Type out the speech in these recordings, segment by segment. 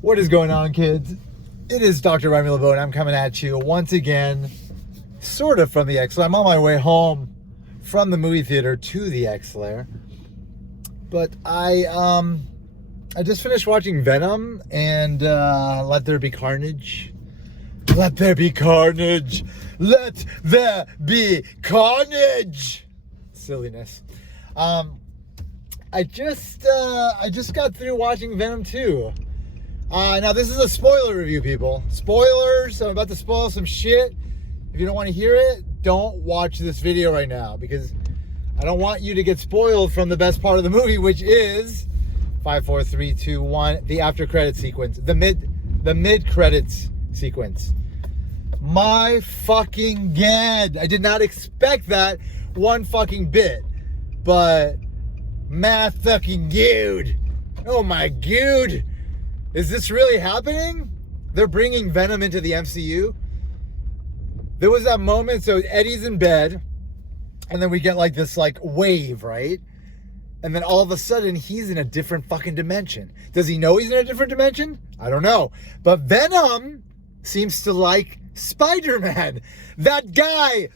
What is going on, kids? It is Dr. Remy LeBeau, and I'm coming at you once again, sort of from the X-Lair. I'm on my way home from the movie theater to the X-Lair. But I just finished watching Venom and Let There Be Carnage. Let there be carnage. Let there be carnage. Silliness. I just got through watching Venom 2. Now this is a spoiler review, people. Spoilers. I'm about to spoil some shit. If you don't want to hear it, don't watch this video right now, because I don't want you to get spoiled from the best part of the movie, which is 5, 4, 3, 2, 1, the after credit sequence, the mid credits sequence. My fucking god. I did not expect that one fucking bit. But my fucking dude. Oh my god. Is this really happening? They're bringing Venom into the MCU. There was that moment, so Eddie's in bed, and then we get like this like wave, right? And then all of a sudden he's in a different fucking dimension. Does he know he's in a different dimension? I don't know. But Venom seems to like Spider-Man. That guy,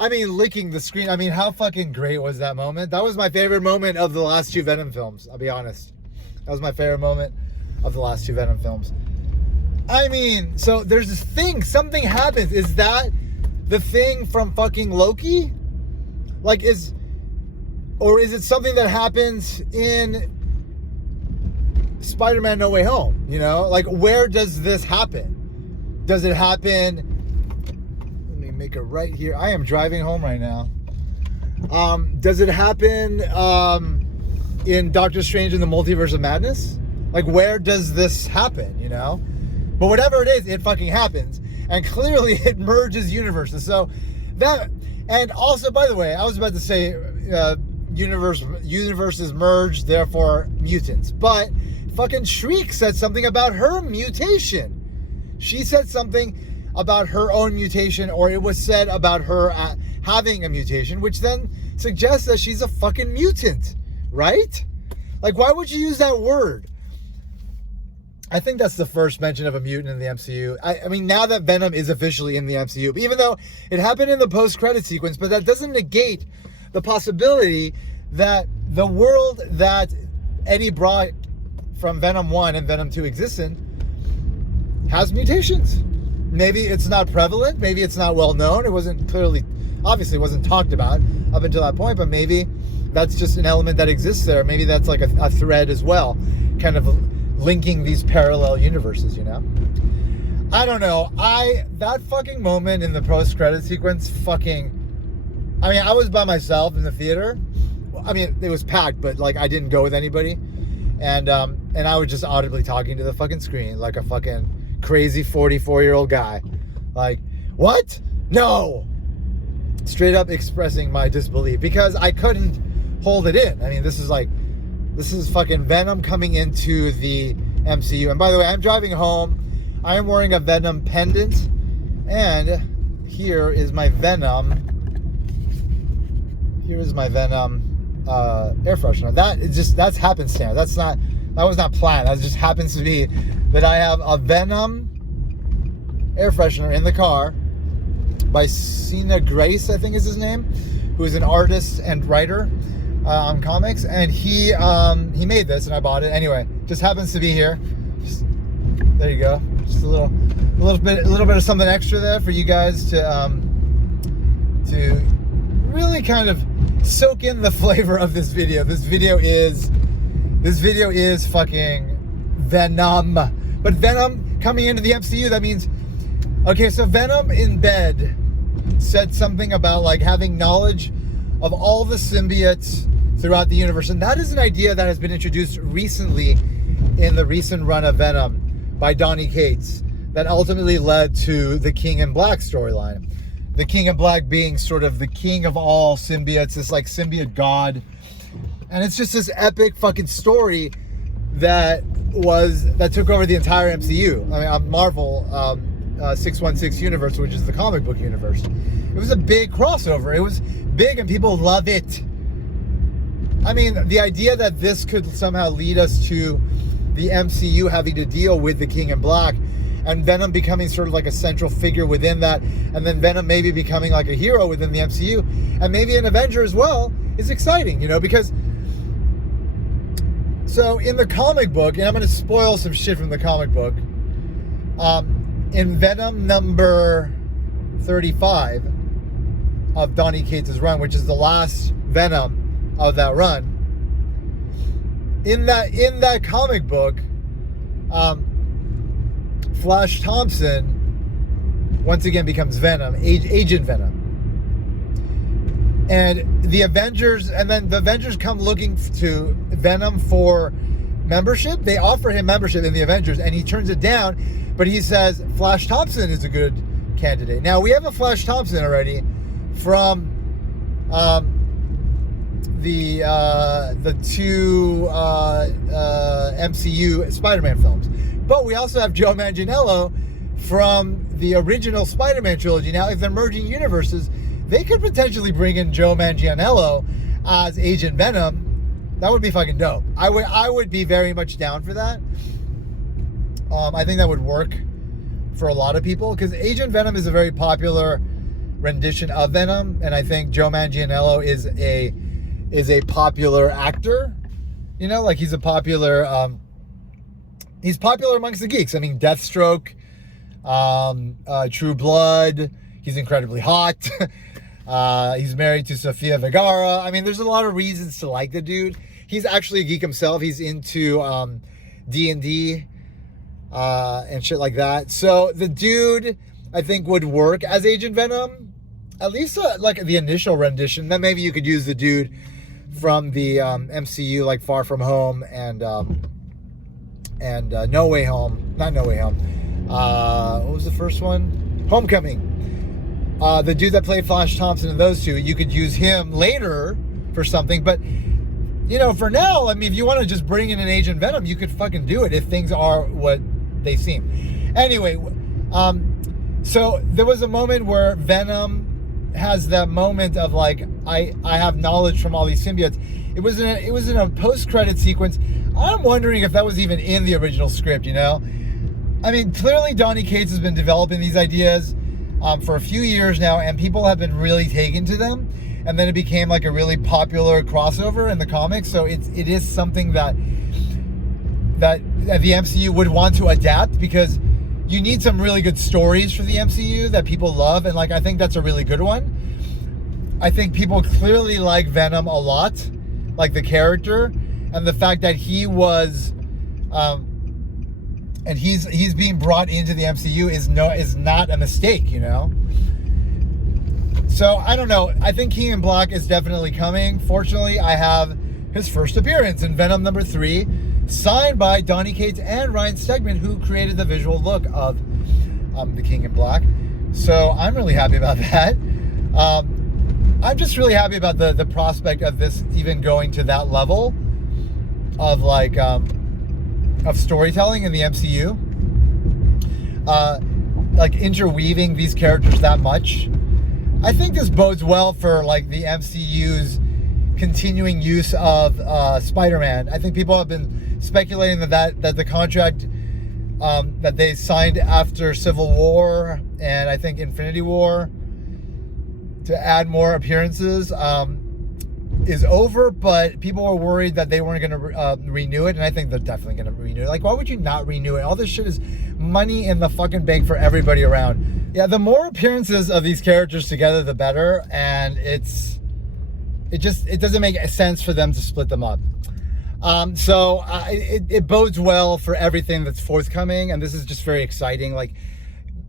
I mean, licking the screen. I mean, how fucking great was that moment? That was my favorite moment of the last two Venom films, I'll be honest. That was my favorite moment of the last two Venom films. I mean, so there's this thing, something happens. Is that the thing from fucking Loki? Like, or is it something that happens in Spider-Man No Way Home? You know, like, where does this happen? Does it happen? Let me make a right here. I am driving home right now. Does it happen in Doctor Strange in the Multiverse of Madness? Like, where does this happen, you know? But whatever it is, it fucking happens. And clearly it merges universes. So that, and also, by the way, I was about to say universes merge, therefore mutants. But fucking Shriek said something about her mutation. She said something about her own mutation, or it was said about her having a mutation, which then suggests that she's a fucking mutant, right? Like, why would you use that word? I think that's the first mention of a mutant in the MCU. I mean, now that Venom is officially in the MCU, even though it happened in the post-credit sequence, but that doesn't negate the possibility that the world that Eddie brought from Venom 1 and Venom 2 exists in has mutations. Maybe it's not prevalent. Maybe it's not well known. It wasn't clearly, obviously wasn't talked about up until that point, but maybe that's just an element that exists there. Maybe that's like a thread as well, kind of linking these parallel universes, you know? I don't know. That fucking moment in the post-credit sequence fucking, I mean, I was by myself in the theater. I mean, it was packed, but like I didn't go with anybody. And I was just audibly talking to the fucking screen like a fucking crazy 44-year-old guy. Like, what? No! Straight up expressing my disbelief because I couldn't hold it in. I mean, this is fucking Venom coming into the MCU. And by the way, I'm driving home. I am wearing a Venom pendant. And here is my Venom. Here is my Venom air freshener. That's happenstance. That was not planned. That just happens to be that I have a Venom air freshener in the car by Cena Grace, I think is his name, who is an artist and writer on comics, and he made this, and I bought it. Anyway, just happens to be here. There you go. Just a little bit of something extra there for you guys to really kind of soak in the flavor of this video. This video is fucking Venom. But Venom coming into the MCU, that means, okay, so Venom in bed said something about like having knowledge of all the symbiotes throughout the universe. And that is an idea that has been introduced recently in the recent run of Venom by Donny Cates that ultimately led to the King in Black storyline. The King in Black being sort of the king of all symbiotes, this like symbiote god. And it's just this epic fucking story that took over the entire MCU. I mean, Marvel 616 universe, which is the comic book universe. It was a big crossover. It was big and people love it. I mean, the idea that this could somehow lead us to the MCU having to deal with the King in Black, and Venom becoming sort of like a central figure within that, and then Venom maybe becoming like a hero within the MCU, and maybe an Avenger as well, is exciting, because so in the comic book, and I'm going to spoil some shit from the comic book, in Venom number 35 of Donny Cates' run, which is the last Venom of that run, in that comic book, Flash Thompson once again becomes Venom, Agent Venom. And the Avengers come looking to Venom for membership. They offer him membership in the Avengers, and he turns it down, but he says Flash Thompson is a good candidate. Now, we have a Flash Thompson already from the two MCU Spider-Man films. But we also have Joe Manganiello from the original Spider-Man trilogy. Now, if they're merging universes, they could potentially bring in Joe Manganiello as Agent Venom. That would be fucking dope. I would be very much down for that. I think that would work for a lot of people, because Agent Venom is a very popular rendition of Venom, and I think Joe Manganiello is a popular actor. Like he's a popular he's popular amongst the geeks. I mean, Deathstroke, True Blood, he's incredibly hot. He's married to Sofia Vergara. I mean, there's a lot of reasons to like the dude. He's actually a geek himself. He's into D&D and shit like that. So the dude, I think, would work as Agent Venom, at least like the initial rendition. Then maybe you could use the dude from the MCU, like Far From Home and No Way Home. Not No Way Home. What was the first one? Homecoming. The dude that played Flash Thompson in those two, you could use him later for something. But, for now, I mean, if you want to just bring in an Agent Venom, you could fucking do it if things are what they seem. Anyway, so there was a moment where Venom has that moment of like, I have knowledge from all these symbiotes. It was in a post-credit sequence. I'm wondering if that was even in the original script, I mean, clearly Donny Cates has been developing these ideas for a few years now, and people have been really taken to them. And then it became like a really popular crossover in the comics. So it is something that the MCU would want to adapt, because you need some really good stories for the MCU that people love, and like I think that's a really good one. I think people clearly like Venom a lot, like the character, and the fact that he was and he's being brought into the MCU is not a mistake, So I don't know. I think King in Black is definitely coming. Fortunately, I have his first appearance in Venom number 3, signed by Donny Cates and Ryan Stegman, who created the visual look of the King in Black. So I'm really happy about that. I'm just really happy about the prospect of this even going to that level of like of storytelling in the MCU, like interweaving these characters that much. I think this bodes well for like the MCU's continuing use of Spider-Man. I think people have been speculating that the contract that they signed after Civil War and I think Infinity War to add more appearances is over, but people were worried that they weren't going to renew it, and I think they're definitely going to renew it. Like, why would you not renew it? All this shit is money in the fucking bank for everybody around. Yeah, the more appearances of these characters together, the better, and it doesn't make sense for them to split them up. So it bodes well for everything that's forthcoming, and this is just very exciting. Like,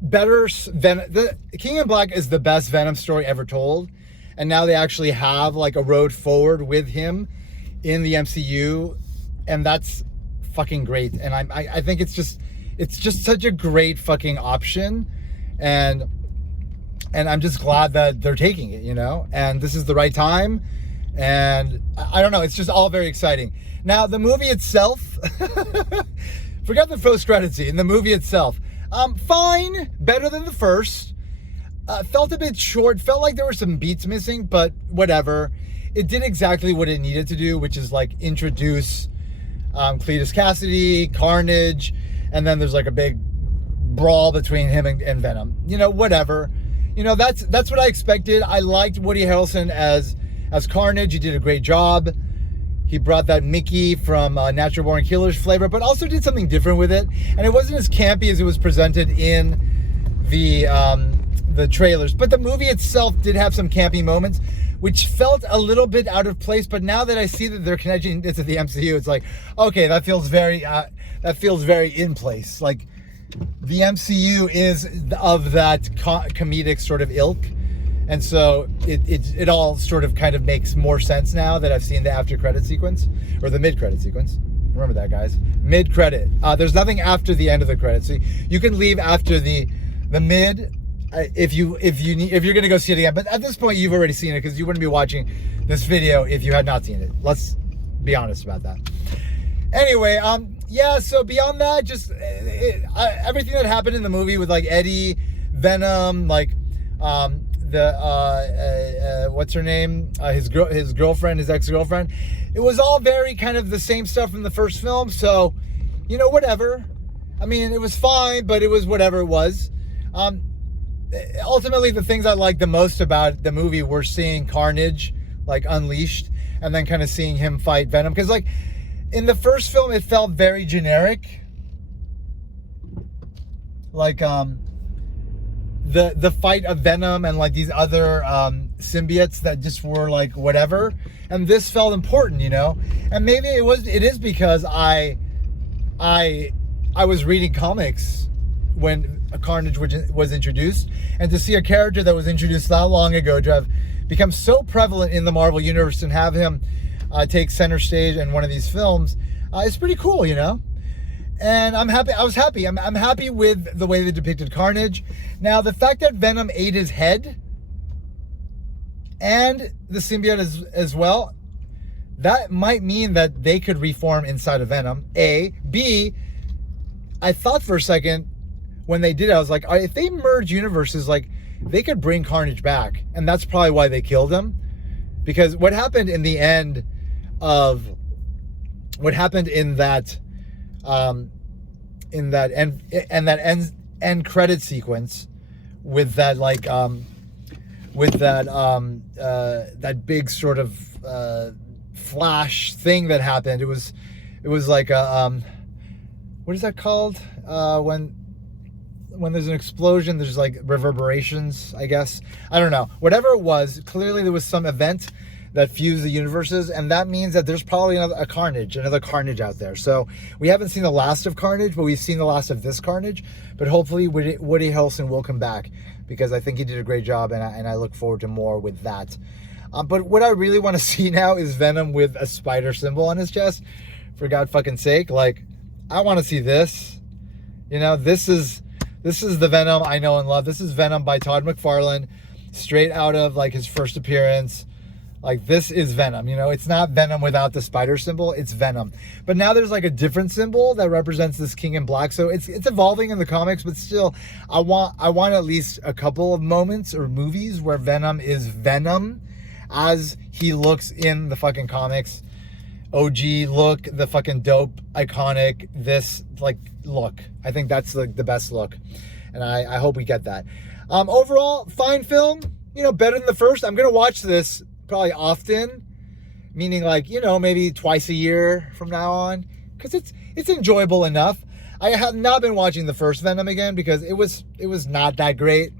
the King in Black is the best Venom story ever told, and now they actually have like a road forward with him in the MCU, and that's fucking great. And I think it's just such a great fucking option, and I'm just glad that they're taking it, and this is the right time, and I don't know, it's just all very exciting. Now the movie itself, forget the post-credit scene, the movie itself, fine, better than the first. Felt a bit short, felt like there were some beats missing, but whatever. It did exactly what it needed to do, which is like introduce Cletus Cassidy, Carnage, and then there's like a big brawl between him and Venom. You know, whatever. You know, that's what I expected. I liked Woody Harrelson as Carnage. He did a great job. He brought that Mickey from Natural Born Killers flavor, but also did something different with it. And it wasn't as campy as it was presented in the trailers. But the movie itself did have some campy moments, which felt a little bit out of place. But now that I see that they're connecting it to the MCU, it's like, okay, that feels very in place. Like, the MCU is of that comedic sort of ilk. And so it all sort of kind of makes more sense now that I've seen the after credit sequence, or the mid credit sequence. Remember that, guys. Mid credit. There's nothing after the end of the credits. So you can leave after the mid if you're gonna go see it again. But at this point, you've already seen it because you wouldn't be watching this video if you had not seen it. Let's be honest about that. Anyway, yeah. So beyond that, just everything that happened in the movie with like Eddie, Venom, like what's her name? His girlfriend, his ex-girlfriend. It was all very kind of the same stuff from the first film. So, you know, whatever. I mean, it was fine, but it was whatever it was. Ultimately, the things I liked the most about the movie were seeing Carnage, like, unleashed, and then kind of seeing him fight Venom. Because, like, in the first film, it felt very generic. Like, the fight of Venom and like these other symbiotes that just were like whatever, and this felt important, you know. And maybe it is because I was reading comics when Carnage was introduced, and to see a character that was introduced that long ago to have become so prevalent in the Marvel universe and have him take center stage in one of these films is pretty cool, you know. And I'm happy. I was happy. I'm happy with the way they depicted Carnage. Now, the fact that Venom ate his head and the symbiote as well, that might mean that they could reform inside of Venom. A. B. I thought for a second when they did it, I was like, if they merge universes, like, they could bring Carnage back. And that's probably why they killed him. Because what happened in the end of... What happened in that... end credit sequence with that like that big sort of flash thing that happened. It was like a what is that called when there's an explosion, there's like reverberations, I guess. I don't know. Whatever it was, clearly there was some event that fused the universes, and that means that there's probably another Carnage out there. So we haven't seen the last of Carnage, but we've seen the last of this Carnage. But hopefully Woody Harrelson will come back, because I think he did a great job, and I look forward to more with that. But what I really want to see now is Venom with a spider symbol on his chest. For God fucking sake, like, I want to see this. You know, this is the Venom I know and love. This is Venom by Todd McFarlane, straight out of like his first appearance. Like, this is Venom, you know. It's not Venom without the spider symbol. It's Venom. But now there's like a different symbol that represents this King in Black. So it's evolving in the comics, but still, I want at least a couple of moments or movies where Venom is Venom as he looks in the fucking comics. OG look, the fucking dope, iconic, this like look. I think that's like the best look. And I hope we get that. Overall, fine film. You know, better than the first. I'm going to watch this probably often, meaning like, you know, maybe twice a year from now on, because it's enjoyable enough. I have not been watching the first Venom again because it was not that great.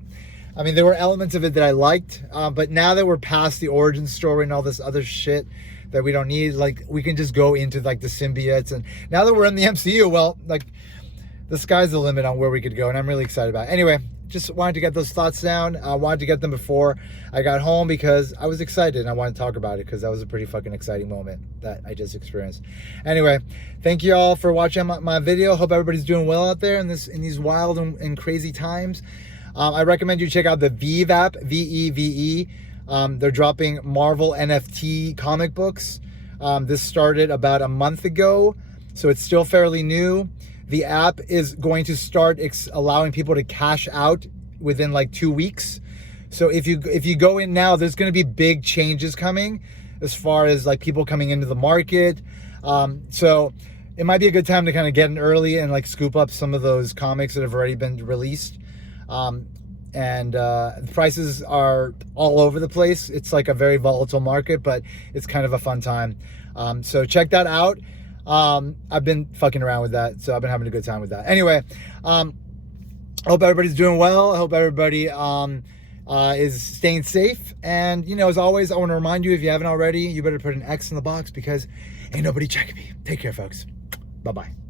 I mean, there were elements of it that I liked, but now that we're past the origin story and all this other shit that we don't need, like, we can just go into like the symbiotes, and now that we're in the MCU, well, like, the sky's the limit on where we could go, and I'm really excited about it. Anyway, just wanted to get those thoughts down. I wanted to get them before I got home because I was excited and I wanted to talk about it because that was a pretty fucking exciting moment that I just experienced. Anyway, thank you all for watching my video. Hope everybody's doing well out there in these wild and crazy times. I recommend you check out the Veve app, Veve. They're dropping Marvel NFT comic books. This started about a month ago, so it's still fairly new. The app is going to start allowing people to cash out within like 2 weeks. So if you go in now, there's going to be big changes coming as far as like people coming into the market. So it might be a good time to kind of get in early and like scoop up some of those comics that have already been released. The prices are all over the place. It's like a very volatile market, but it's kind of a fun time. So check that out. I've been fucking around with that, so I've been having a good time with that. Anyway, I hope everybody's doing well. I hope everybody is staying safe. And, you know, as always, I want to remind you, if you haven't already, you better put an X in the box because ain't nobody checking me. Take care, folks. Bye-bye.